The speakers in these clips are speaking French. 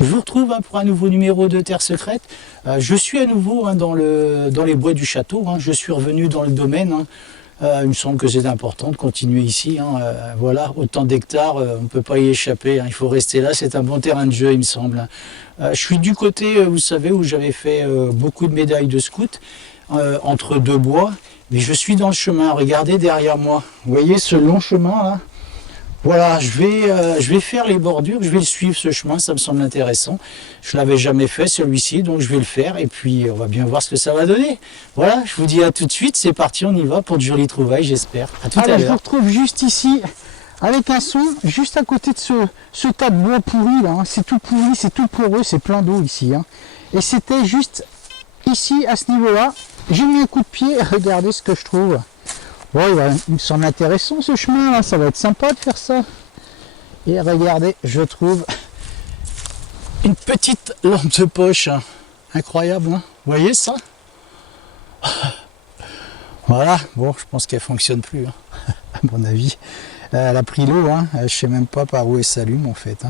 Je vous retrouve pour un nouveau numéro de Terre Secrète. Je suis à nouveau dans les bois du château. Je suis revenu dans le domaine. Il me semble que c'est important de continuer ici. Voilà, autant d'hectares, on ne peut pas y échapper. Il faut rester là, c'est un bon terrain de jeu, il me semble. Je suis du côté, vous savez, où j'avais fait beaucoup de médailles de scout, entre deux bois. Mais je suis dans le chemin, regardez derrière moi. Vous voyez ce long chemin là? Voilà, je vais faire les bordures, je vais le suivre ce chemin, ça me semble intéressant. Je ne l'avais jamais fait celui-ci, donc je vais le faire et puis on va bien voir ce que ça va donner. Voilà, je vous dis à tout de suite, c'est parti, on y va pour de jolies trouvailles, j'espère. À tout à l'heure. Je vous retrouve juste ici, avec un son, juste à côté de ce tas de bois pourri là. C'est tout pourri, c'est tout poreux, c'est plein d'eau ici. Et c'était juste ici, à ce niveau-là. J'ai mis un coup de pied, regardez ce que je trouve. Ouais, il me semble intéressant ce chemin là, ça va être sympa de faire ça. Et regardez, je trouve une petite lampe de poche, incroyable, vous voyez ça? Voilà, bon, je pense qu'elle fonctionne plus, à mon avis. Elle a pris l'eau, je sais même pas par où elle s'allume en fait.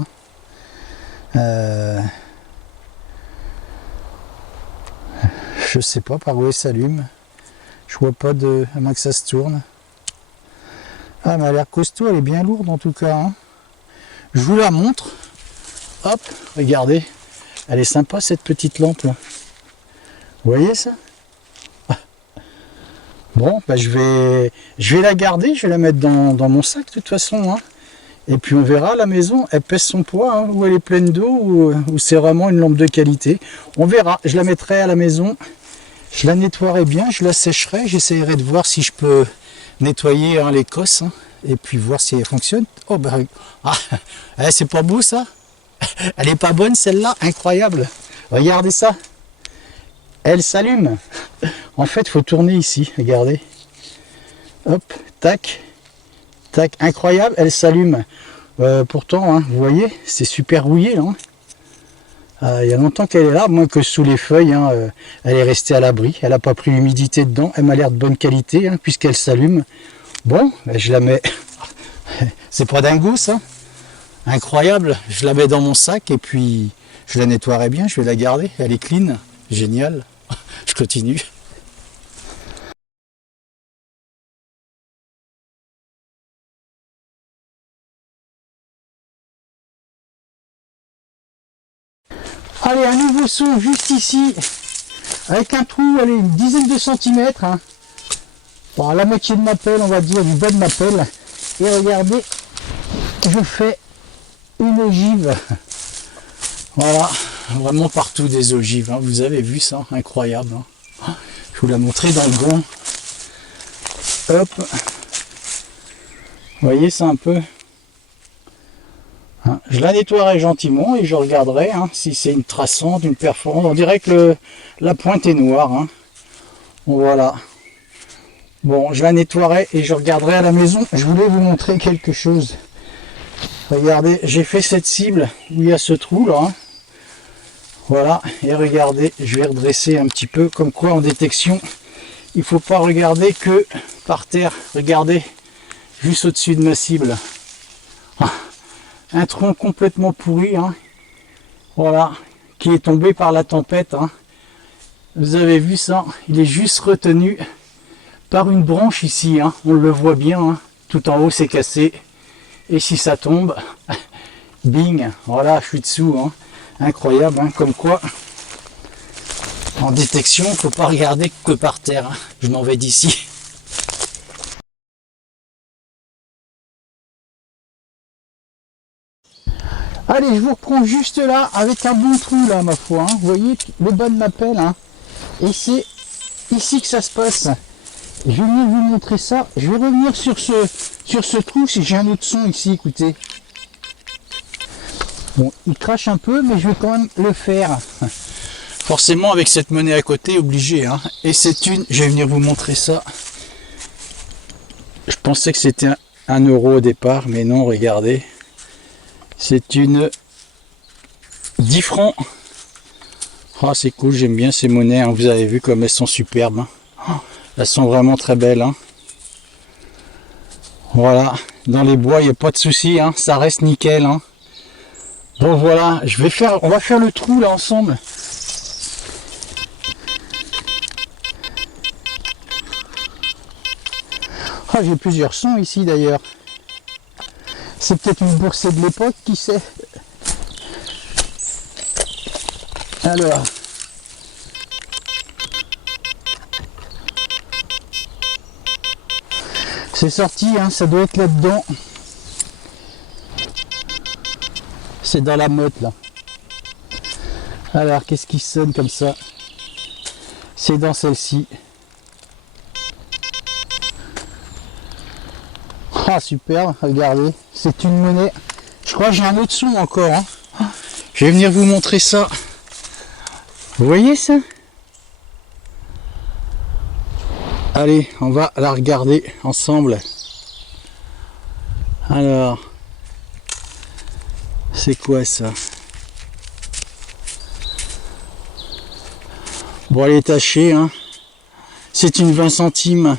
Je sais pas par où elle s'allume. Je vois pas à moins que ça se tourne. Ah, mais elle a l'air costaud, elle est bien lourde en tout cas. Je vous la montre. Hop, regardez. Elle est sympa cette petite lampe là. Vous voyez ça? Bon, bah, je vais la garder, je vais la mettre dans mon sac de toute façon. Et puis on verra à la maison, elle pèse son poids, ou elle est pleine d'eau, ou c'est vraiment une lampe de qualité. On verra, je la mettrai à la maison. Je la nettoierai bien, je la sécherai, j'essaierai de voir si je peux nettoyer l'écosse et puis voir si elle fonctionne. Oh bah, c'est pas beau ça? Elle est pas bonne celle-là, incroyable. Regardez ça, elle s'allume. En fait, il faut tourner ici, regardez. Hop, tac, tac, incroyable, elle s'allume. Pourtant, vous voyez, c'est super rouillé là. Il y a longtemps qu'elle est là, moins que sous les feuilles, elle est restée à l'abri, elle n'a pas pris l'humidité dedans, elle m'a l'air de bonne qualité puisqu'elle s'allume. Bon, je la mets, c'est pas dingo ça, incroyable, je la mets dans mon sac et puis je la nettoierai bien, je vais la garder, elle est clean, génial, je continue. Allez, un nouveau son juste ici, avec un trou, allez, une dizaine de centimètres. Bon, la moitié de ma pelle, on va dire, du bas de ma pelle. Et regardez, je fais une ogive. Voilà, vraiment partout des ogives, vous avez vu ça, incroyable. Je vous la montrer dans le gond. Hop, vous voyez ça un peu? Je la nettoierai gentiment et je regarderai si c'est une traçante, une perforante. On dirait que la pointe est noire. Voilà. Bon, je la nettoierai et je regarderai à la maison. Je voulais vous montrer quelque chose. Regardez, j'ai fait cette cible où il y a ce trou là. Voilà, et regardez, je vais redresser un petit peu, comme quoi en détection, il ne faut pas regarder que par terre. Regardez, juste au-dessus de ma cible. Un tronc complètement pourri, voilà, qui est tombé par la tempête. Vous avez vu ça, il est juste retenu par une branche ici, on le voit bien, tout en haut c'est cassé. Et si ça tombe, bing, voilà, je suis dessous, incroyable, comme quoi, en détection, il ne faut pas regarder que par terre, je m'en vais d'ici. Allez, je vous reprends juste là, avec un bon trou là, ma foi. Vous voyez, le bas de ma pelle. Et c'est ici que ça se passe. Je vais venir vous montrer ça. Je vais revenir sur ce trou, si j'ai un autre son ici, écoutez. Bon, il crache un peu, mais je vais quand même le faire. Forcément, avec cette monnaie à côté, obligé. Et c'est je vais venir vous montrer ça. Je pensais que c'était 1 euro au départ, mais non, regardez. C'est une 10 francs. Ah, c'est cool, j'aime bien ces monnaies. Vous avez vu comme elles sont superbes. Elles sont vraiment très belles. Voilà, dans les bois, il n'y a pas de souci. Ça reste nickel. Bon voilà, on va faire le trou là ensemble. Ah, j'ai plusieurs sons ici d'ailleurs. C'est peut-être une boursée de l'époque, qui sait. Alors. C'est sorti, hein, ça doit être là-dedans. C'est dans la motte là. Alors, qu'est-ce qui sonne comme ça? C'est dans celle-ci. Ah super, regardez, c'est une monnaie. Je crois que j'ai un autre son encore. Hein. Je vais venir vous montrer ça. Vous voyez ça? Allez, on va la regarder ensemble. Alors, c'est quoi ça? Bon, elle est tachée, hein. C'est une 20 centimes.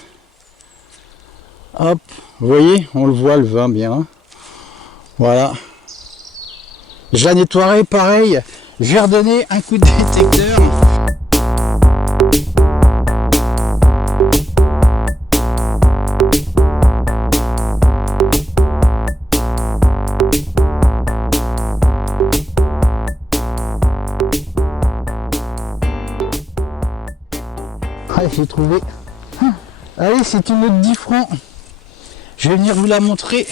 Hop, vous voyez, on le voit, le vin bien. Voilà. Je la nettoierai pareil. Je vais redonner un coup de détecteur. Ah, j'ai trouvé. Allez, c'est une autre 10 francs. Je vais venir vous la montrer.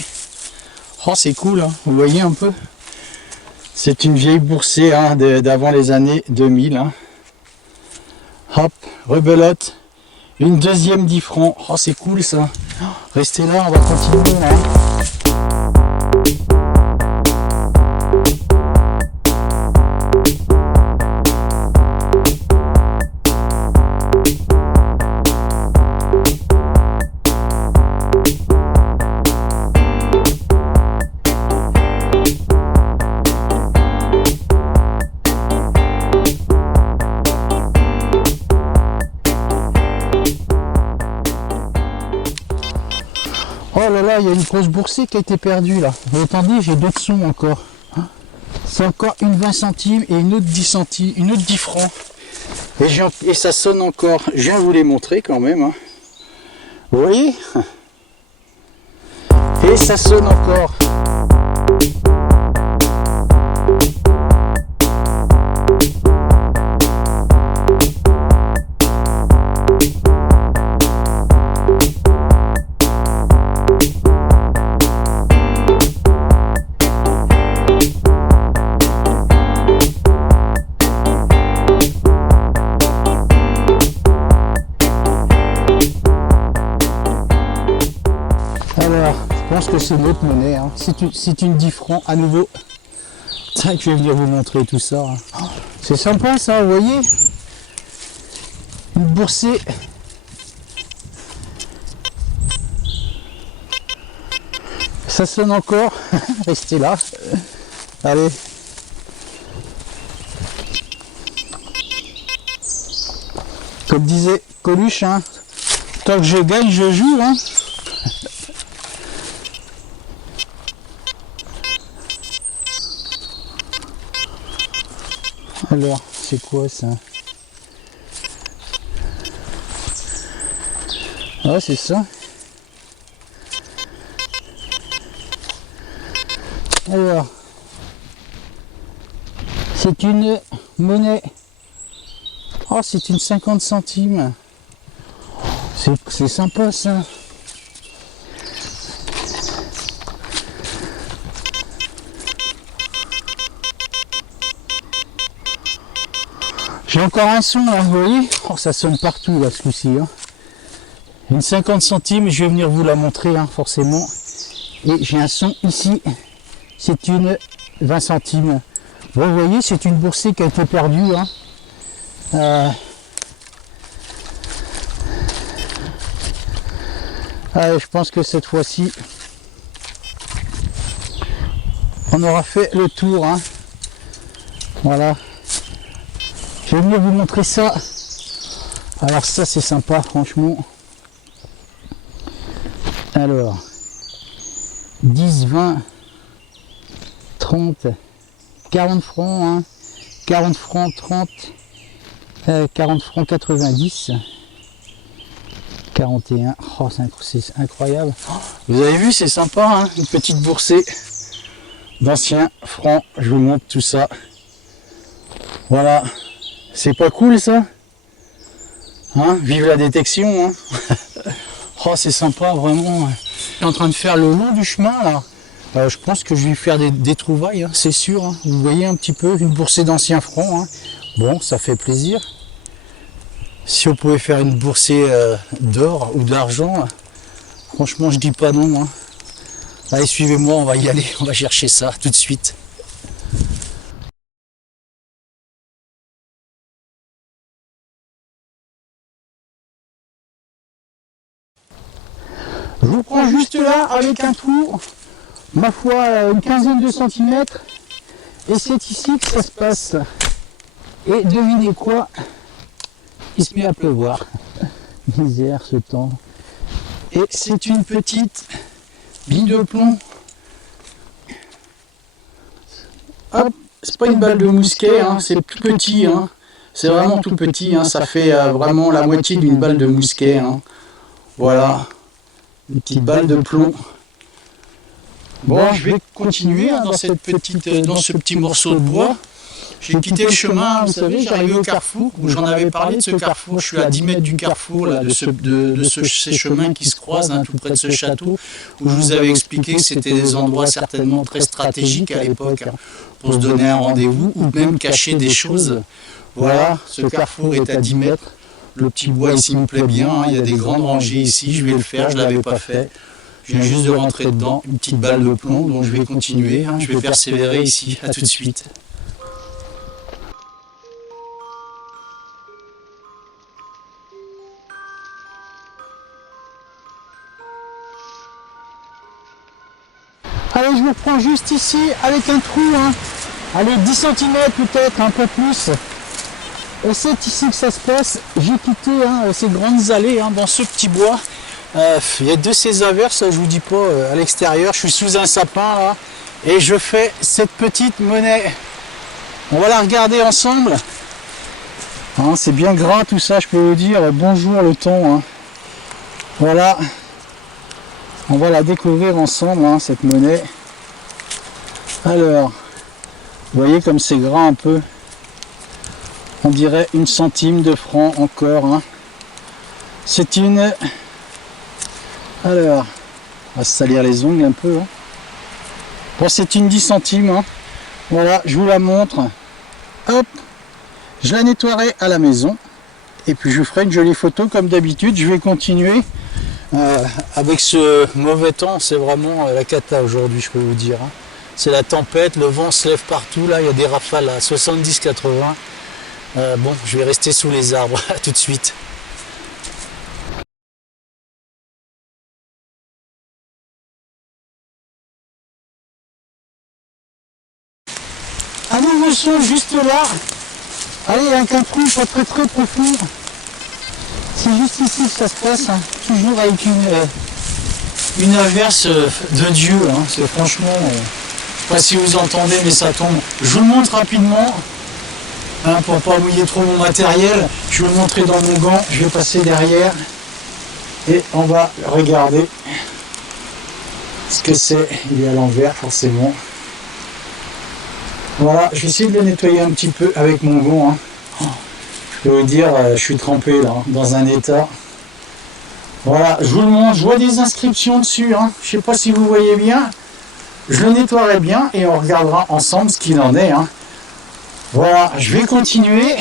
Oh, c'est cool, hein. Vous voyez un peu. C'est une vieille boursée, hein, d'avant les années 2000. Hein. Hop, rebelote. Une deuxième 10 francs. Oh, c'est cool ça. Restez là, on va continuer. Hein. Oh là là, il y a une grosse boursée qui a été perdue là. Mais attendez, j'ai d'autres sons encore. C'est encore une 20 centimes et une autre 10 centimes, une autre 10 francs. Et ça sonne encore. Je viens vous les montrer quand même. Hein. Vous voyez? Et ça sonne encore. Alors, je pense que c'est une autre monnaie. Hein. C'est une 10 francs à nouveau. Tac, je vais venir vous montrer tout ça. Hein. Oh, c'est sympa ça, vous voyez? Une boursée. Ça sonne encore. Restez là. Allez. Comme disait Coluche, hein, tant que je gagne, je joue. Hein. Alors, c'est quoi ça? Ah, c'est ça. Alors, c'est une monnaie. Oh, c'est une 50 centimes. C'est sympa ça. J'ai encore un son là, vous voyez? Oh, ça sonne partout là ce coup-ci. Hein. Une 50 centimes, je vais venir vous la montrer hein, forcément. Et j'ai un son ici. C'est une 20 centimes. Bon, vous voyez, c'est une boursée qui a été perdue. Hein. Allez, je pense que cette fois-ci, on aura fait le tour. Hein. Voilà. Je vais venir vous montrer ça. Alors ça, c'est sympa, franchement. Alors, 10, 20, 30, 40 francs, hein, 40 francs 30, 40 francs 90, 41. Oh, c'est incroyable. Vous avez vu, c'est sympa, hein, une petite boursée d'anciens francs. Je vous montre tout ça. Voilà. C'est pas cool ça, hein? Vive la détection, hein. Oh, c'est sympa, vraiment. Je suis en train de faire le long du chemin, là. Je pense que je vais faire des trouvailles, hein, c'est sûr. Hein. Vous voyez un petit peu, une boursée d'anciens francs. Hein. Bon, ça fait plaisir. Si on pouvait faire une boursée d'or ou d'argent, franchement, je dis pas non. Hein. Allez, suivez-moi, on va y aller. On va chercher ça tout de suite. Je vous prends juste là avec un trou, ma foi, une quinzaine de centimètres. Et c'est ici que ça se passe. Et devinez quoi? Il se met à pleuvoir. Misère ce temps. Et c'est une petite bille de plomb. Hop, c'est pas une balle de mousquet, hein, c'est tout petit. Hein. C'est vraiment tout petit. Hein, ça fait vraiment la moitié d'une balle de mousquet. Hein. Voilà. Une petite balle de plomb. Bon, je vais continuer hein, dans ce petit morceau de bois. J'ai quitté le chemin, vous savez, j'arrivais au carrefour, où j'en avais parlé de ce carrefour. Je suis à 10 mètres du carrefour, là, ces chemins qui se croisent hein, tout près de ce château, où je vous avais expliqué que c'était des endroits certainement très stratégiques à l'époque, hein, pour se donner un rendez-vous, ou même cacher des choses. Voilà, ce carrefour est à 10 mètres. Le petit bois ici me plaît bien, hein, il y a des grandes rangées ici, je vais le faire, je ne l'avais pas fait. Je viens juste de rentrer dedans, une petite balle de plomb, donc je vais continuer, hein, je vais persévérer ici, à tout de suite. Allez, je vous reprends juste ici avec un trou, hein. Allez, 10 cm peut-être, un peu plus. Et c'est ici que ça se passe. J'ai quitté hein, ces grandes allées hein, dans ce petit bois. Il y a de ces averses, je vous dis pas, à l'extérieur. Je suis sous un sapin là. Et je fais cette petite monnaie. On va la regarder ensemble. Hein, c'est bien gras tout ça, je peux vous dire. Bonjour le temps. Hein. Voilà. On va la découvrir ensemble, hein, cette monnaie. Alors, vous voyez comme c'est gras un peu. On dirait 1 centime de franc encore. Hein. C'est une... Alors, on va se salir les ongles un peu. Hein. Bon, c'est une 10 centimes. Hein. Voilà, je vous la montre. Hop, je la nettoierai à la maison. Et puis je vous ferai une jolie photo comme d'habitude. Je vais continuer. Avec ce mauvais temps, c'est vraiment la cata aujourd'hui, je peux vous dire. Hein. C'est la tempête, le vent se lève partout. Là, il y a des rafales à 70-80. Bon, je vais rester sous les arbres. À tout de suite. Un nouveau son juste là. Allez, avec un trou pas très profond. C'est juste ici que ça se passe. Hein. Toujours avec une averse de Dieu. Hein. C'est franchement... je sais pas si vous entendez, mais ça tombe. Je vous le montre rapidement. Hein, pour pas mouiller trop mon matériel. Je vais le montrer dans mon gant. Je vais passer derrière. Et on va regarder ce que c'est. Il est à l'envers forcément. Voilà, je vais essayer de le nettoyer un petit peu avec mon gant. Hein. Je peux vous dire, je suis trempé là, dans un état. Voilà, je vous le montre, je vois des inscriptions dessus. Hein. Je ne sais pas si vous voyez bien. Je le nettoierai bien et on regardera ensemble ce qu'il en est. Hein. Voilà, je vais continuer.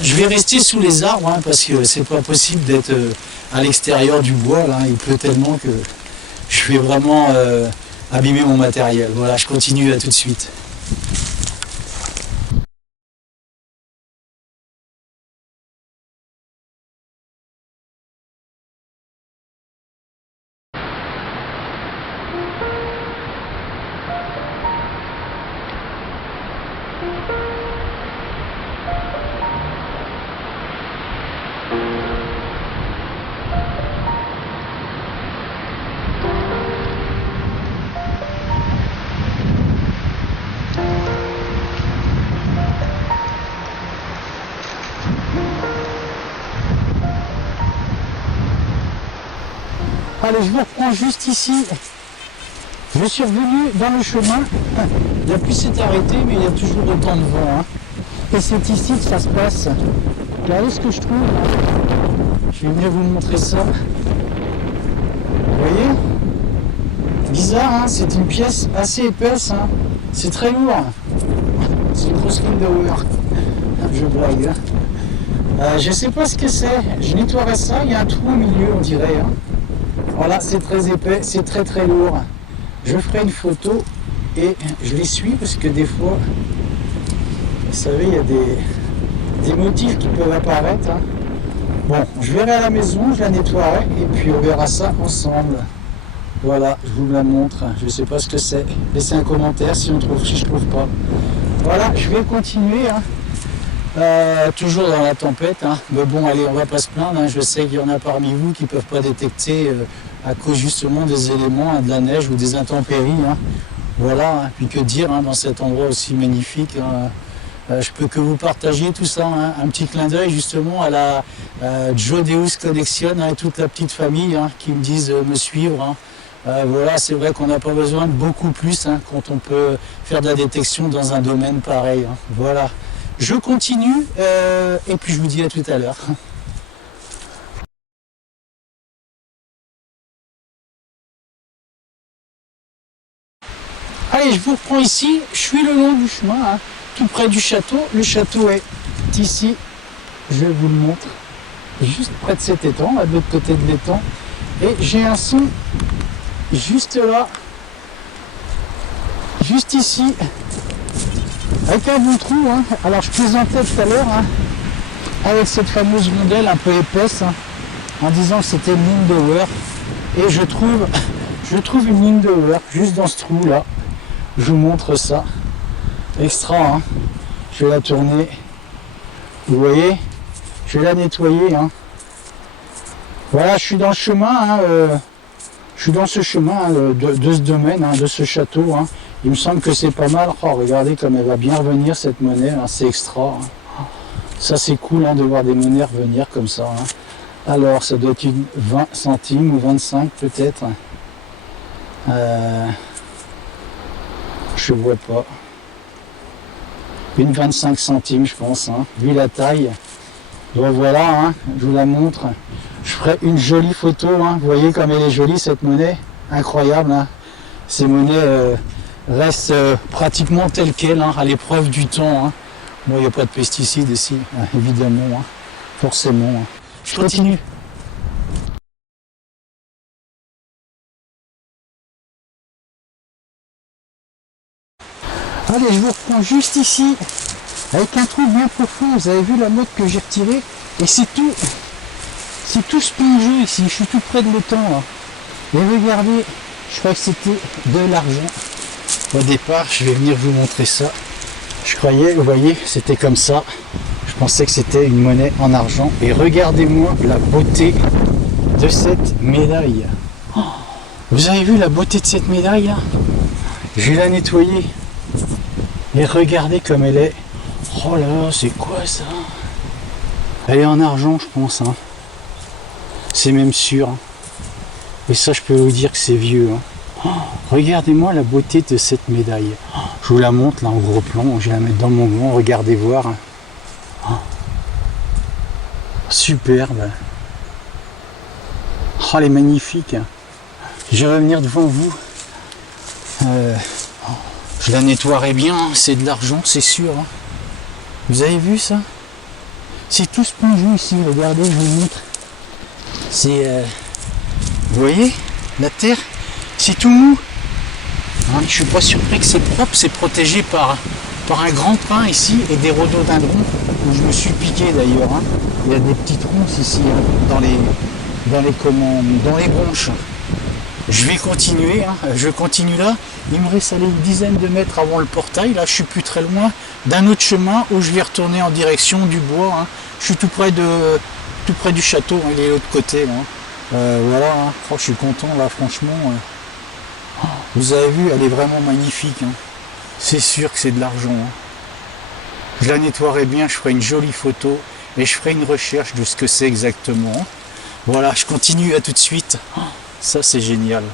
Je vais rester sous les arbres hein, parce que c'est pas possible d'être à l'extérieur du bois. Là. Il pleut tellement que je vais vraiment abîmer mon matériel. Voilà, je continue, à tout de suite. Allez, je vous reprends juste ici. Je suis revenu dans le chemin. La pluie s'est arrêtée, mais il y a toujours autant de vent. Hein. Et c'est ici que ça se passe. Regardez ce que je trouve. Je vais venir vous montrer ça. Vous voyez? Bizarre, hein, c'est une pièce assez épaisse. Hein. C'est très lourd. C'est une grosse Lindauer. Je blague. Je sais pas ce que c'est. Je nettoierai ça. Il y a un trou au milieu, on dirait. Hein. Voilà, c'est très épais, c'est très très lourd. Je ferai une photo et je les suis parce que des fois, vous savez, il y a des motifs qui peuvent apparaître. Hein. Bon, je verrai à la maison, je la nettoierai et puis on verra ça ensemble. Voilà, je vous la montre. Je ne sais pas ce que c'est. Laissez un commentaire si on trouve, si je trouve pas. Voilà, je vais continuer. Hein. Toujours dans la tempête, hein. Mais bon, allez, on va pas se plaindre. Hein. Je sais qu'il y en a parmi vous qui peuvent pas détecter à cause justement des éléments, hein, de la neige ou des intempéries. Hein. Voilà, hein. Puis que dire hein, dans cet endroit aussi magnifique. Hein. Je peux que vous partager tout ça, hein. Un petit clin d'œil justement à la Joe Deus Collection hein, et toute la petite famille hein, qui me disent me suivre. Hein. Voilà, c'est vrai qu'on n'a pas besoin de beaucoup plus hein, quand on peut faire de la détection dans un domaine pareil. Hein. Voilà. Je continue et puis je vous dis à tout à l'heure. Allez, je vous reprends ici. Je suis le long du chemin, hein, tout près du château. Le château est ici. Je vous le montre. Juste près de cet étang, à l'autre côté de l'étang. Et j'ai un son juste là. Juste ici. Avec un bon trou, hein. Alors je plaisantais tout à l'heure hein, avec cette fameuse rondelle un peu épaisse hein, en disant que c'était une Lindauer et je trouve une Lindauer juste dans ce trou là. Je vous montre ça. Extra, hein. Je vais la tourner. Vous voyez? Je vais la nettoyer. Hein. Voilà, je suis dans le chemin. Hein, je suis dans ce chemin hein, de ce domaine, hein, de ce château. Hein. Il me semble que c'est pas mal. Oh, regardez comme elle va bien revenir cette monnaie. Hein. C'est extra. Hein. Ça c'est cool hein, de voir des monnaies revenir comme ça. Hein. Alors ça doit être une 20 centimes ou 25 peut-être. Je vois pas. Une 25 centimes je pense. Hein. Vu la taille. Donc voilà, hein, je vous la montre. Je ferai une jolie photo. Hein. Vous voyez comme elle est jolie cette monnaie. Incroyable. Hein. Ces monnaies restent pratiquement telles quelles, hein, à l'épreuve du temps. Hein. Bon, il n'y a pas de pesticides ici, hein, évidemment. Hein. Forcément. Hein. Je continue. Allez, je vous reprends juste ici, avec un trou bien profond. Vous avez vu la motte que j'ai retirée. Et c'est tout spongieux ici. Je suis tout près de l'étang là. Et regardez, je crois que c'était de l'argent. Au départ, je vais venir vous montrer ça. Je croyais, vous voyez, c'était comme ça. Je pensais que c'était une monnaie en argent. Et regardez-moi la beauté de cette médaille. Oh, vous avez vu la beauté de cette médaille là? Je vais la nettoyer. Et regardez comme elle est. Oh là là, c'est quoi ça? Elle est en argent, je pense. Hein. C'est même sûr. Hein. Et ça, je peux vous dire que c'est vieux. Hein. Oh, regardez-moi la beauté de cette médaille. Oh, je vous la montre là en gros plan. Je vais la mettre dans mon gant. Regardez voir. Oh, superbe. Oh, elle est magnifique. Je vais revenir devant vous. Je la nettoierai bien. C'est de l'argent, c'est sûr. Hein. Vous avez vu ça? C'est tout spongieux ici. Regardez, je vous montre. C'est... Vous voyez? La terre, c'est tout mou. Hein, je suis pas surpris que c'est propre. C'est protégé par un grand pin ici et des rhododendrons où je me suis piqué d'ailleurs. Hein. Il y a des petites ronces ici hein, dans les branches. Je vais continuer. Hein. Je continue là. Il me reste une dizaine de mètres avant le portail. Là, je suis plus très loin d'un autre chemin où je vais retourner en direction du bois. Hein. Je suis tout près du château. Hein. Il est de l'autre côté. Hein. Voilà, hein. Oh, je suis content là, franchement. Oh, vous avez vu, elle est vraiment magnifique. Hein. C'est sûr que c'est de l'argent. Hein. Je la nettoierai bien, je ferai une jolie photo et je ferai une recherche de ce que c'est exactement. Voilà, je continue, à tout de suite. Oh, Ça, c'est génial.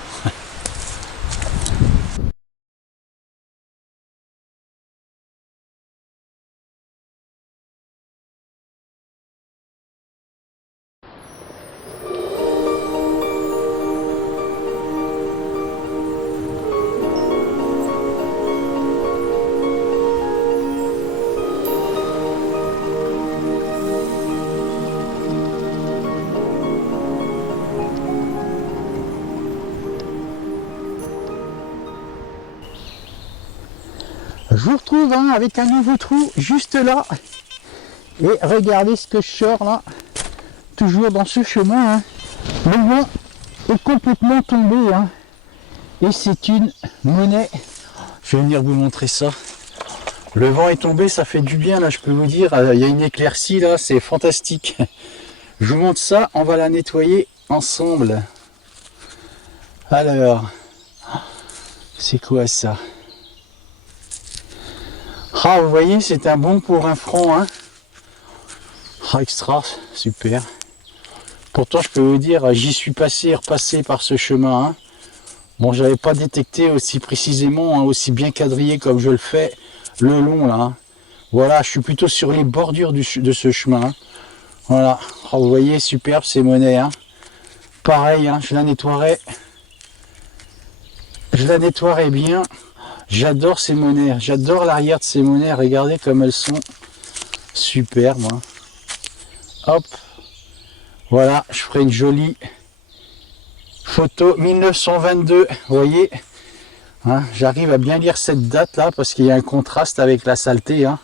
Je vous retrouve hein, avec un nouveau trou juste là. Et regardez ce que je sors là. Toujours dans ce chemin. Hein. Le vent est complètement tombé. Hein. Et c'est une monnaie. Je vais venir vous montrer ça. Le vent est tombé, ça fait du bien là, je peux vous dire. Il y a une éclaircie là, c'est fantastique. Je vous montre ça, on va la nettoyer ensemble. Alors, c'est quoi ça? Ah, vous voyez, c'est un bon pour un franc. Hein. Ah, extra, super. Pourtant, je peux vous dire, j'y suis passé et repassé par ce chemin. Hein. Bon, j'avais pas détecté aussi précisément, hein, aussi bien quadrillé comme je le fais le long là. Hein. Voilà, je suis plutôt sur les bordures de ce chemin. Hein. Voilà, oh, vous voyez, superbe ces monnaies. Hein. Pareil, hein, je la nettoierai. Je la nettoierai bien. J'adore ces monnaies. J'adore l'arrière de ces monnaies. Regardez comme elles sont superbes. Hein. Hop. Voilà, je ferai une jolie photo 1922. Vous voyez, hein, j'arrive à bien lire cette date là parce qu'il y a un contraste avec la saleté. Hein.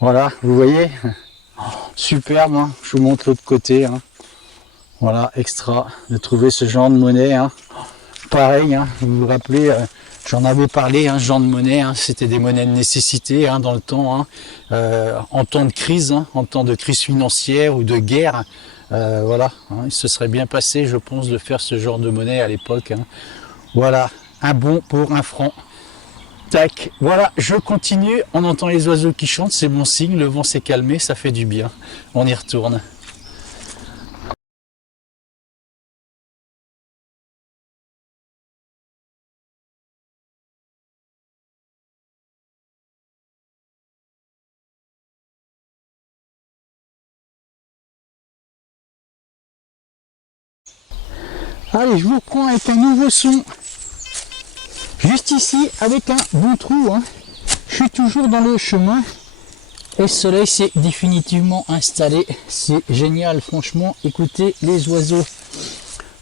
Voilà, vous voyez, superbe. Hein. Je vous montre l'autre côté. Hein. Voilà, extra de trouver ce genre de monnaie. Hein. Pareil, hein, vous vous rappelez, j'en avais parlé, hein, ce genre de monnaie, hein, c'était des monnaies de nécessité hein, dans le temps, hein, en temps de crise, hein, en temps de crise financière ou de guerre. Voilà, hein, il se serait bien passé, je pense, de faire ce genre de monnaie à l'époque. Hein. Voilà, un bon pour un franc. Tac, voilà, je continue, on entend les oiseaux qui chantent, c'est bon signe, le vent s'est calmé, ça fait du bien. On y retourne. Allez, je vous reprends avec un nouveau son. Juste ici, avec un bon trou. Hein. Je suis toujours dans le chemin. Et le soleil s'est définitivement installé. C'est génial, franchement. Écoutez les oiseaux.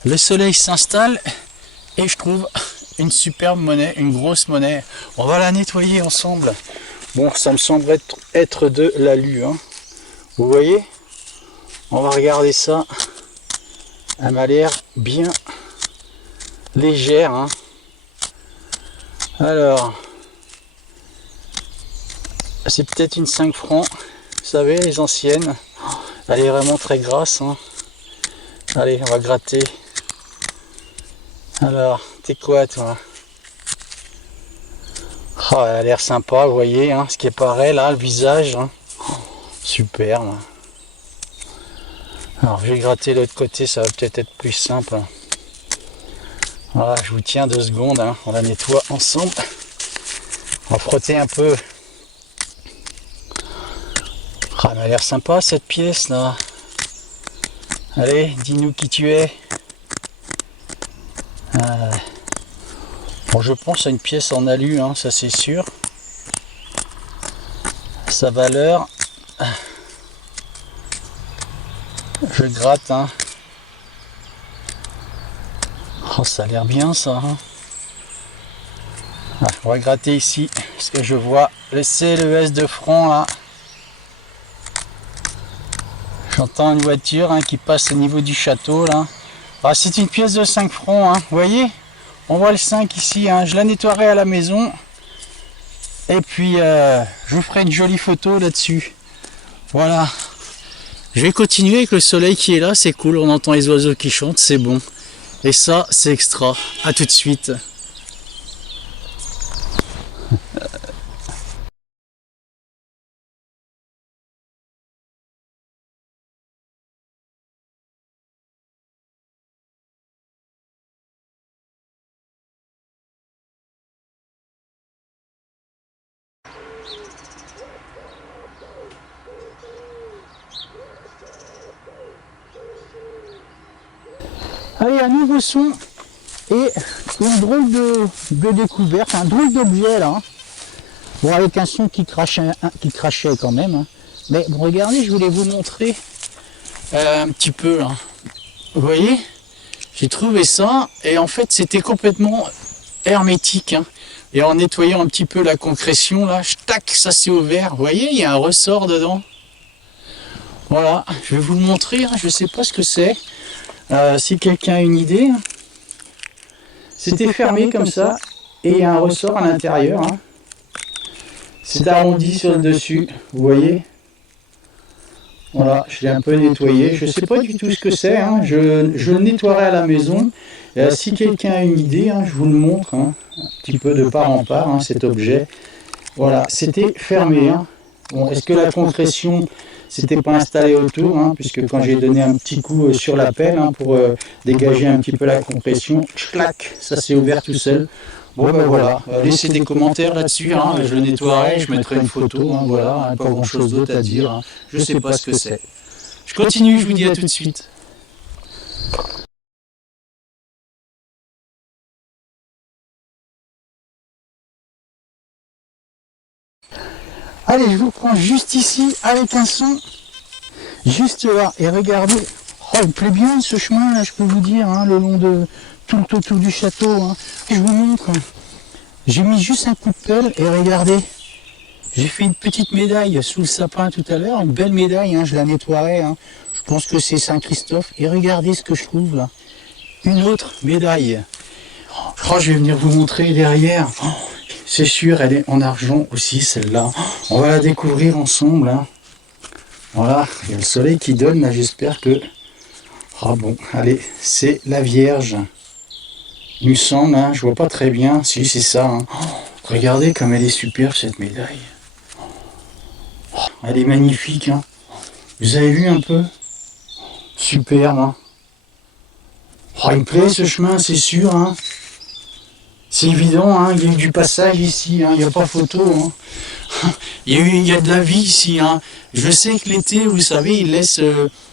Le soleil s'installe et je trouve une superbe monnaie, une grosse monnaie. On va la nettoyer ensemble. Bon, ça me semble être de l'alu. Hein. Vous voyez? On va regarder ça. Elle m'a l'air bien légère. Hein. Alors, c'est peut-être une 5 francs. Vous savez, les anciennes. Elle est vraiment très grasse. Hein. Allez, on va gratter. Alors, t'es quoi toi? Oh, elle a l'air sympa, vous voyez, hein, ce qui est pareil là, le visage. Hein. Superbe. Alors, je vais gratter l'autre côté, ça va peut-être être plus simple. Voilà, je vous tiens 2 secondes, hein, on la nettoie ensemble. On va frotter un peu. Ah, elle a l'air sympa cette pièce là. Allez, dis-nous qui tu es. Bon, je pense à une pièce en alu, hein, ça c'est sûr. Sa valeur, je gratte. Hein. Oh, ça a l'air bien ça. Hein. Ah, on va gratter ici, parce que je vois le C, le S de franc là. J'entends une voiture hein, qui passe au niveau du château là. Ah, c'est une pièce de 5 francs, hein. Vous voyez? On voit le 5 ici, hein. Je la nettoierai à la maison. Et puis je vous ferai une jolie photo là-dessus. Voilà. Je vais continuer avec le soleil qui est là, c'est cool, on entend les oiseaux qui chantent, c'est bon. Et ça, c'est extra. À tout de suite. Allez, un nouveau son et une drôle de découverte, un drôle d'objet là. Bon, avec un son qui crachait quand même. Hein. Mais bon, regardez, je voulais vous montrer un petit peu là. Vous voyez, j'ai trouvé ça et en fait c'était complètement hermétique. Hein. Et en nettoyant un petit peu la concrétion là, tac, ça s'est ouvert. Vous voyez, il y a un ressort dedans. Voilà, je vais vous le montrer. Hein. Je sais pas ce que c'est. Si quelqu'un a une idée, c'était fermé comme ça et il y a un ressort à l'intérieur. Hein. C'est arrondi sur le dessus, vous voyez. Voilà, je l'ai un peu nettoyé. Je ne sais pas du tout ce que c'est. Hein. Je le nettoierai à la maison. Si quelqu'un a une idée, hein, je vous le montre hein, un petit peu de part en part, hein, cet objet. Voilà, c'était fermé. Hein. Bon, est-ce que la concrétion s'était pas installée autour, hein, puisque quand j'ai donné un petit coup sur la pelle hein, pour dégager un petit peu la compression, clac, ça s'est ouvert tout seul. Bon ben voilà, laissez des commentaires là-dessus, hein, je le nettoierai, je mettrai une photo, hein, voilà, pas grand chose d'autre à dire, hein, je sais pas ce que c'est. Je continue, je vous dis à tout de suite. Allez, je vous prends juste ici avec un son, juste là, et regardez, oh, il me plaît bien ce chemin là, je peux vous dire, hein, le long de tout le autour du château, hein. Je vous montre, j'ai mis juste un coup de pelle et regardez, j'ai fait une petite médaille sous le sapin tout à l'heure, une belle médaille, hein, je la nettoierai, hein. Je pense que c'est Saint-Christophe, et regardez ce que je trouve là, une autre médaille. Oh, je vais venir vous montrer derrière. Oh, c'est sûr, elle est en argent aussi, celle-là. On va la découvrir ensemble. Hein. Voilà, il y a le soleil qui donne, là, j'espère que... Ah bon, allez, c'est la Vierge. Il me semble, hein, je vois pas très bien. Si, c'est ça. Hein. Oh, regardez comme elle est superbe, cette médaille. Oh, elle est magnifique. Hein. Vous avez vu un peu? Superbe. Hein. Oh, il me plaît ce chemin, c'est sûr. Hein. C'est évident, hein, il y a eu du passage ici, hein, il n'y a pas photo. Hein. Il y a de la vie ici. Hein. Je sais que l'été, vous savez, il laisse...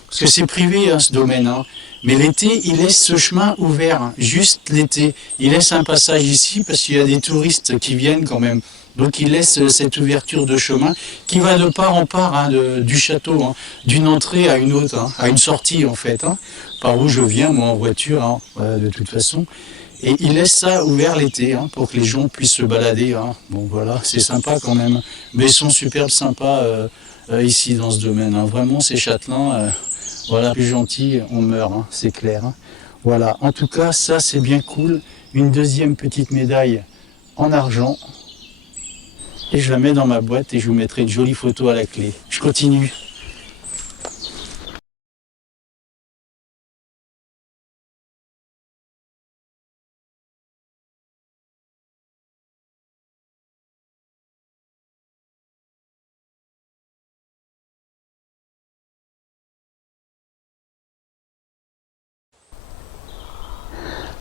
parce que c'est privé, hein, ce domaine. Hein. Mais l'été, il laisse ce chemin ouvert. Hein, juste l'été. Il laisse un passage ici parce qu'il y a des touristes qui viennent quand même. Donc il laisse cette ouverture de chemin qui va de part en part hein, du château, hein, d'une entrée à une autre, hein, à une sortie en fait. Hein, par où je viens, moi en voiture, hein, de toute façon. Et il laisse ça ouvert l'été hein, pour que les gens puissent se balader. Hein. Bon voilà, c'est sympa quand même. Mais ils sont super sympas ici dans ce domaine. Hein. Vraiment, ces châtelains, voilà, plus gentils, on meurt, hein, c'est clair. Hein. Voilà, en tout cas, ça c'est bien cool. Une deuxième petite médaille en argent. Et je la mets dans ma boîte et je vous mettrai une jolie photo à la clé. Je continue.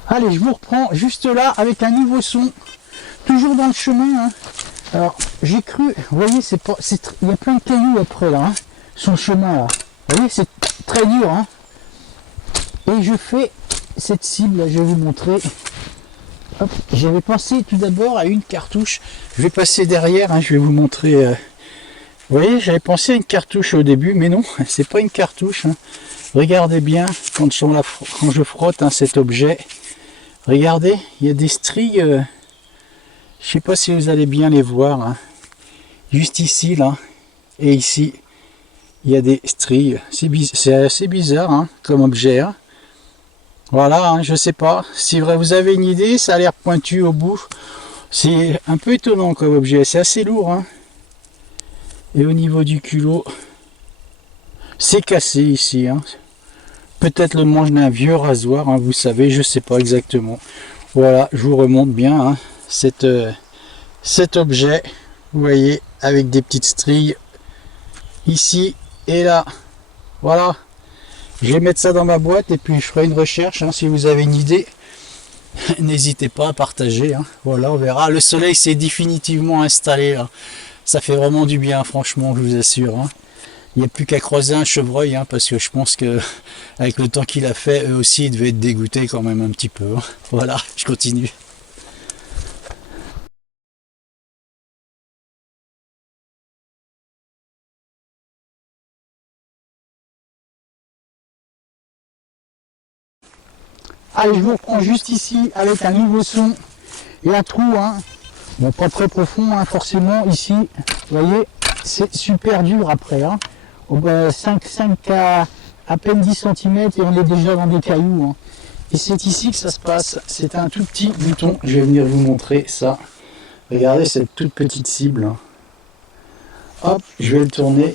Allez, je vous reprends juste là avec un nouveau son, toujours dans le chemin. Hein. Alors, j'ai cru, vous voyez, il y a plein de cailloux après là, hein, sur le chemin là. Vous voyez, c'est très dur. Hein. Et je fais cette cible, là, je vais vous montrer. Hop, j'avais pensé tout d'abord à une cartouche. Je vais passer derrière, hein, je vais vous montrer. Vous voyez, j'avais pensé à une cartouche au début, mais non, c'est pas une cartouche. Hein. Regardez bien quand je frotte hein, cet objet. Regardez, il y a des stries, je ne sais pas si vous allez bien les voir, hein. Juste ici, là, et ici, il y a des stries. C'est assez bizarre hein, comme objet. Hein. Voilà, hein, je ne sais pas. Si vous avez une idée, ça a l'air pointu au bout. C'est un peu étonnant comme objet, c'est assez lourd. Hein. Et au niveau du culot, c'est cassé ici. Hein. Peut-être le manche d'un vieux rasoir, hein, vous savez, je sais pas exactement. Voilà, je vous remonte bien hein, cet objet, vous voyez, avec des petites stries ici et là. Voilà, je vais mettre ça dans ma boîte et puis je ferai une recherche. Hein, si vous avez une idée, n'hésitez pas à partager. Hein. Voilà, on verra. Le soleil s'est définitivement installé là. Ça fait vraiment du bien, franchement, je vous assure. Hein. Il n'y a plus qu'à croiser un chevreuil, hein, parce que je pense que avec le temps qu'il a fait, eux aussi, ils devaient être dégoûtés quand même un petit peu. Hein. Voilà, je continue. Allez, je vous reprends juste ici avec un nouveau son et un trou, hein. Bon, pas très profond, hein, forcément. Ici, vous voyez, c'est super dur après. Hein. 5 à peine 10 cm et on est déjà dans des cailloux. Hein. Et c'est ici que ça se passe. C'est un tout petit bouton. Je vais venir vous montrer ça. Regardez cette toute petite cible. Hein. Hop, je vais le tourner.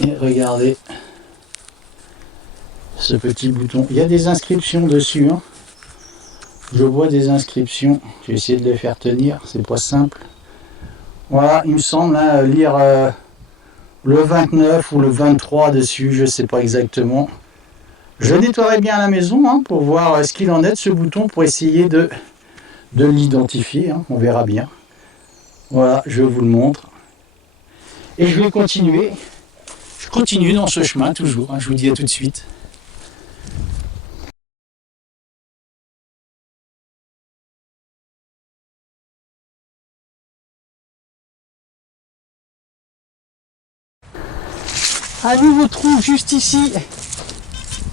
Et regardez ce petit bouton. Il y a des inscriptions dessus. Hein. Je vois des inscriptions. Je vais essayer de les faire tenir. C'est pas simple. Voilà, il me semble hein, lire le 29 ou le 23 dessus. Je sais pas exactement. Je nettoierai bien la maison hein, pour voir ce qu'il en est de ce bouton pour essayer de l'identifier. Hein. On verra bien. Voilà, je vous le montre. Et je vais continuer. Je continue dans ce chemin toujours. Hein. Je vous dis à tout de suite. Un nouveau trou juste ici.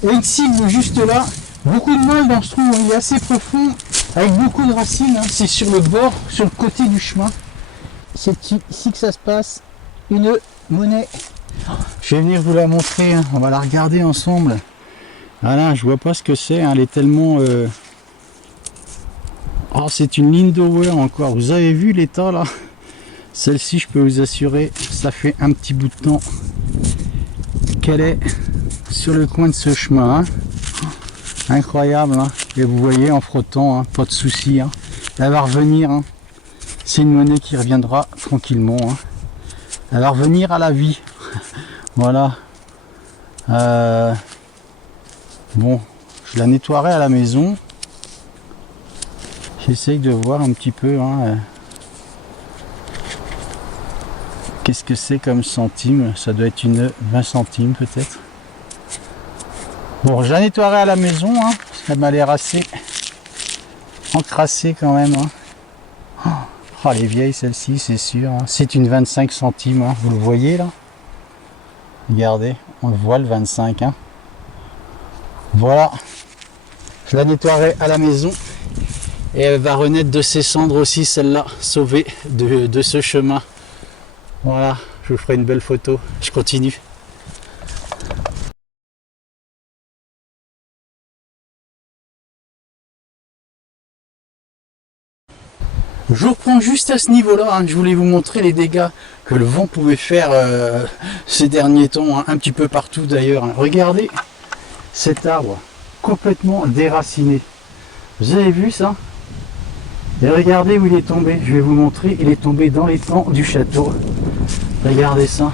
Et une cible juste là. Beaucoup de mal dans ce trou. Il est assez profond. Avec beaucoup de racines. Hein. C'est sur le bord, sur le côté du chemin. C'est ici que ça se passe. Une monnaie. Je vais venir vous la montrer. Hein. On va la regarder ensemble. Voilà, je vois pas ce que c'est. Hein. Elle est tellement... Oh, c'est une Lindauer encore. Vous avez vu l'état là? Celle-ci, je peux vous assurer, ça fait un petit bout de temps qu'elle est sur le coin de ce chemin. Hein. Incroyable. Hein. Et vous voyez, en frottant, hein, pas de souci. Hein. Elle va revenir. Hein. C'est une monnaie qui reviendra tranquillement. Hein. Elle va revenir à la vie. Voilà. Bon, je la nettoierai à la maison. J'essaye de voir un petit peu hein, qu'est-ce que c'est comme centime. Ça doit être une 20 centimes peut-être. Bon, je la nettoierai à la maison. Hein, elle m'a l'air assez encrassée quand même. Hein. Oh, elle est vieille celle-ci, c'est sûr. Hein. C'est une 25 centimes. Hein. Vous le voyez là? Regardez, on le voit le 25. Hein. Voilà. Je la nettoierai à la maison. Et elle va renaître de ses cendres aussi, celle-là, sauvée de ce chemin. Voilà, je vous ferai une belle photo. Je continue. Je reprends juste à ce niveau-là. Hein. Je voulais vous montrer les dégâts que le vent pouvait faire ces derniers temps, hein, un petit peu partout d'ailleurs. Hein. Regardez cet arbre complètement déraciné. Vous avez vu ça? Et regardez où il est tombé, je vais vous montrer, il est tombé dans les pans du château. Regardez ça,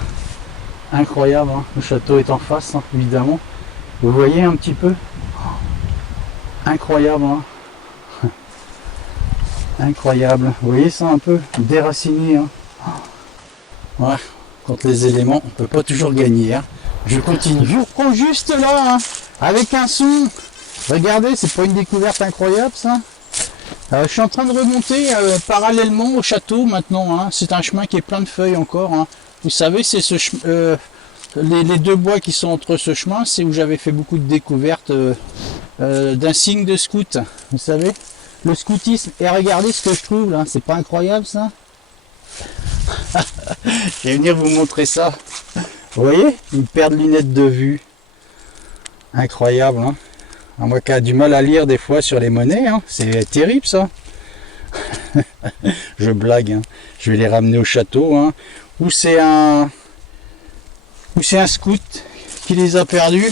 incroyable, hein. Le château est en face, hein, évidemment. Vous voyez un petit peu? Incroyable, hein. Incroyable, vous voyez ça un peu déraciné. Hein. Ouais, contre les éléments, on peut pas toujours gagner. Hein. Je continue. Je reprends juste là, hein, avec un son. Regardez, c'est pas une découverte incroyable ça? Je suis en train de remonter parallèlement au château maintenant. Hein. C'est un chemin qui est plein de feuilles encore. Hein. Vous savez, c'est les deux bois qui sont entre ce chemin, c'est où j'avais fait beaucoup de découvertes d'un signe de scout. Vous savez, le scoutisme. Et regardez ce que je trouve là. C'est pas incroyable ça? Je vais venir vous montrer ça. Vous voyez, une paire de lunettes de vue. Incroyable. Hein. Moi qui a du mal à lire des fois sur les monnaies, hein. C'est terrible ça. Je blague, hein. Je vais les ramener au château, hein. Ou c'est un scout qui les a perdus,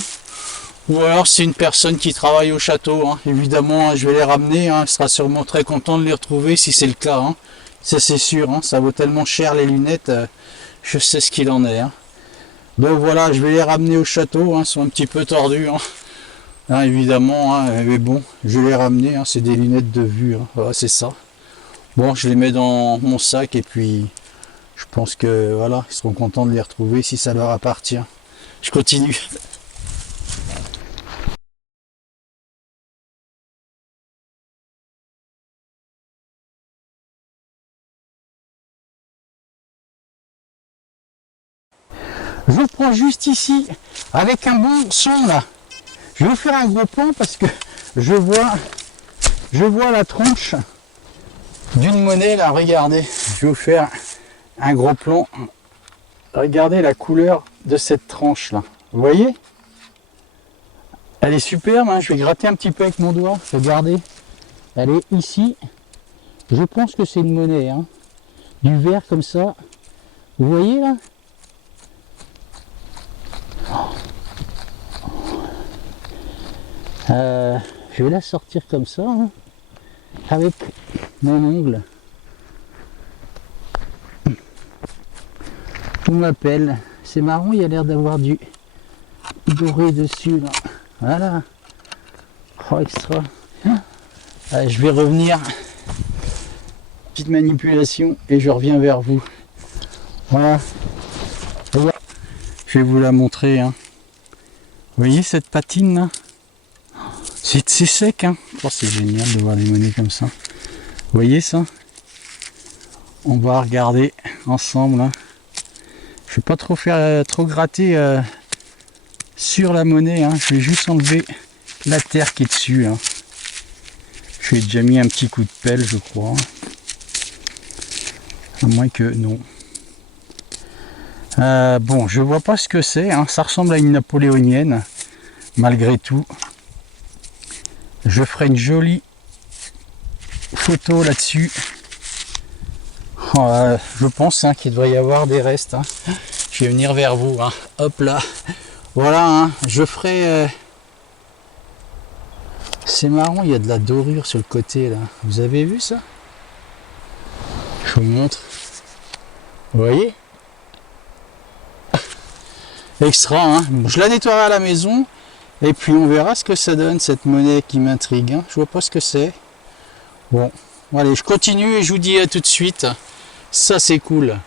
ou alors c'est une personne qui travaille au château. Hein. Évidemment, hein, je vais les ramener, hein. Il sera sûrement très content de les retrouver si c'est le cas. Hein. Ça c'est sûr, hein. Ça vaut tellement cher les lunettes, je sais ce qu'il en est. Hein. Donc voilà, je vais les ramener au château, hein. Ils sont un petit peu tordus. Hein. Hein, évidemment, hein, mais bon, je vais les ramener, hein, c'est des lunettes de vue, hein. Voilà, c'est ça. Bon, je les mets dans mon sac et puis je pense que voilà, ils seront contents de les retrouver si ça leur appartient. Je continue. Je prends juste ici avec un bon son là. Je vais vous faire un gros plan parce que je vois la tronche D'une monnaie là, regardez. Je vais vous faire un gros plan. Regardez la couleur de cette tranche là. Vous voyez? Elle est superbe, hein. Je vais gratter un petit peu avec mon doigt. Regardez, elle est ici. Je pense que c'est une monnaie, hein. Du vert comme ça. Vous voyez là? Je vais la sortir comme ça, hein, avec mon ongle. On m'appelle. C'est marrant, il y a l'air d'avoir du doré dessus là. Voilà. Oh, extra. Allez, je vais revenir. Petite manipulation et je reviens vers vous. Voilà. Je vais vous la montrer, hein. Vous voyez cette patine là? C'est sec, hein. Oh, c'est génial de voir des monnaies comme ça. Vous voyez ça? On va regarder ensemble, hein. Je vais pas trop faire trop gratter sur la monnaie, hein. Je vais juste enlever la terre qui est dessus, hein. Je lui ai déjà mis un petit coup de pelle, je crois. À moins que non. Bon, je vois pas ce que c'est, hein. Ça ressemble à une napoléonienne, malgré tout. Je ferai une jolie photo là-dessus. Je pense, hein, qu'il devrait y avoir des restes, hein. Je vais venir vers vous, hein. Hop là. Voilà, hein. Je ferai... C'est marrant, il y a de la dorure sur le côté là. Vous avez vu ça? Je vous montre. Vous voyez? Extra, hein. Je la nettoierai à la maison et puis on verra ce que ça donne, cette monnaie qui m'intrigue, hein. Je vois pas ce que c'est. Bon, allez, je continue et je vous dis à tout de suite. Ça, c'est cool.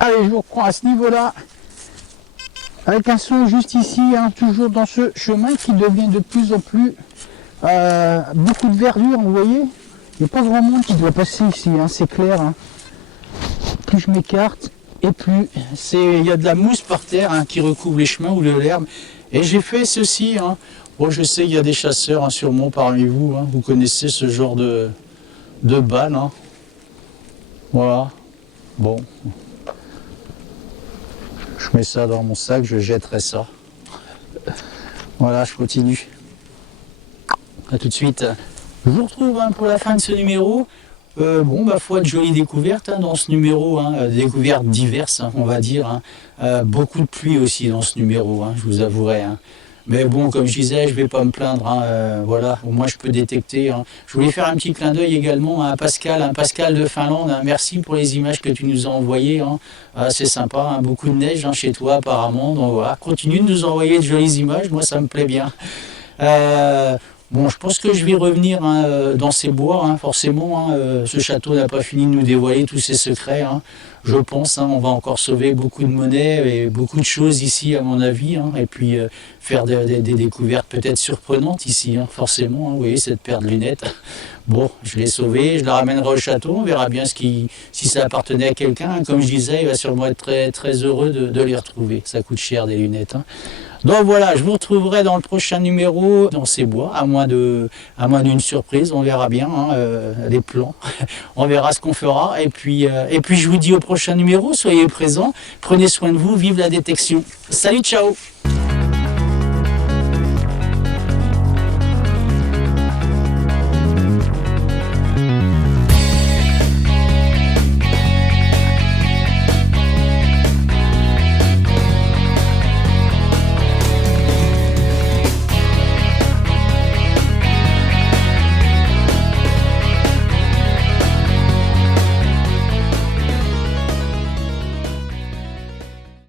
Allez, je vous reprends à ce niveau-là. Avec un son juste ici, hein, toujours dans ce chemin qui devient de plus en plus beaucoup de verdure, vous voyez. Il n'y a pas grand monde qui doit passer ici, hein, c'est clair, hein. Plus je m'écarte, et plus Il y a de la mousse par terre, hein, qui recouvre les chemins ou de l'herbe. Et j'ai fait ceci, hein. Bon, je sais qu'il y a des chasseurs, hein, sûrement parmi vous, hein. Vous connaissez ce genre de balle, hein. Voilà. Bon. Je mets ça dans mon sac, je jetterai ça. Voilà, je continue. A tout de suite. Je vous retrouve, hein, pour la fin de ce numéro. Bon, bah, faut de jolies découvertes, hein, dans ce numéro, hein, découvertes diverses, hein, on va dire, hein. Beaucoup de pluie aussi dans ce numéro, hein, je vous avouerai, hein. Mais bon, comme je disais, je vais pas me plaindre, hein, voilà, au moins je peux détecter, hein. Je voulais faire un petit clin d'œil également à Pascal, hein, Pascal de Finlande, hein. Merci pour les images que tu nous as envoyées, hein. C'est sympa, hein, beaucoup de neige, hein, chez toi apparemment, donc voilà, continue de nous envoyer de jolies images, moi ça me plaît bien. Bon, je pense que je vais revenir, hein, dans ces bois, hein, forcément, hein, ce château n'a pas fini de nous dévoiler tous ses secrets, hein. Je pense, hein, on va encore sauver beaucoup de monnaie et beaucoup de choses ici à mon avis, hein, et puis faire des découvertes peut-être surprenantes ici, hein, forcément, hein. Vous voyez cette paire de lunettes. Bon, je l'ai sauvée, je la ramènerai au château, on verra bien si ça appartenait à quelqu'un, hein. Comme je disais, il va sûrement être très, très heureux de les retrouver. Ça coûte cher des lunettes, hein. Donc voilà, je vous retrouverai dans le prochain numéro dans ces bois, à moins d'une surprise, on verra bien, hein, les plans, on verra ce qu'on fera, et puis je vous dis au prochain numéro, soyez présents, prenez soin de vous, vive la détection. Salut, ciao!